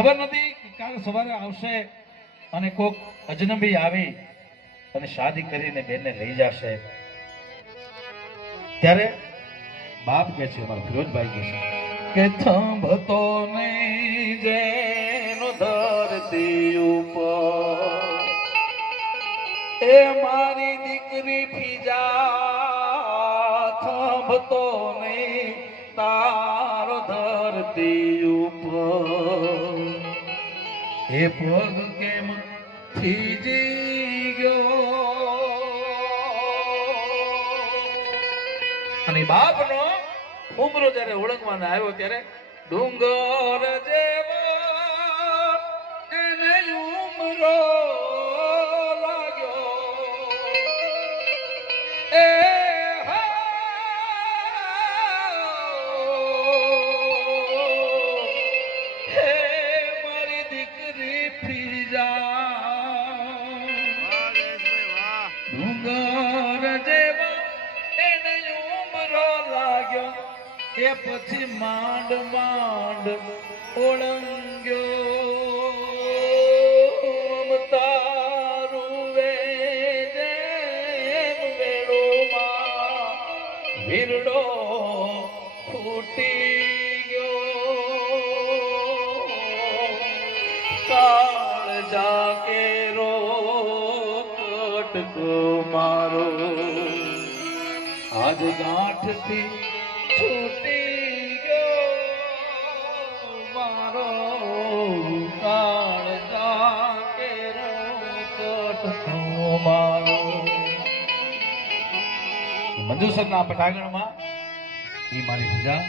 ખબર નથી કે કાલ સવારે આવશે અને કોક અજનબી આવી અને શાદી કરીને બેનને લઈ જશે. ત્યારે બાપ કે છે મારા ફિરોજભાઈ કે છે, કે થંભતો નહીં જેનો ધરતી ઉપર. એ મારી દીકરી ફીજા થંભતો નહીં, તારો ધરતી ઉપર. એ પગ કેમ થીજી ગયો? અને બાપનો ઉમરો જ્યારે ઓળખવાનો આવ્યો ત્યારે ડુંગર જેવો એને ઉમરો લાગ્યો એ પછી માંડ માંડ ઓળંગ્યો. તારું વેળોમાં વીરડો ફૂટી જાકે રો કટકો મારો. આજ ગાંઠથી છૂટી ગયો મારો કાળ જાકે રો કટકો મારો. મંજુસરના પટાગણમાં એ મારી પૂજા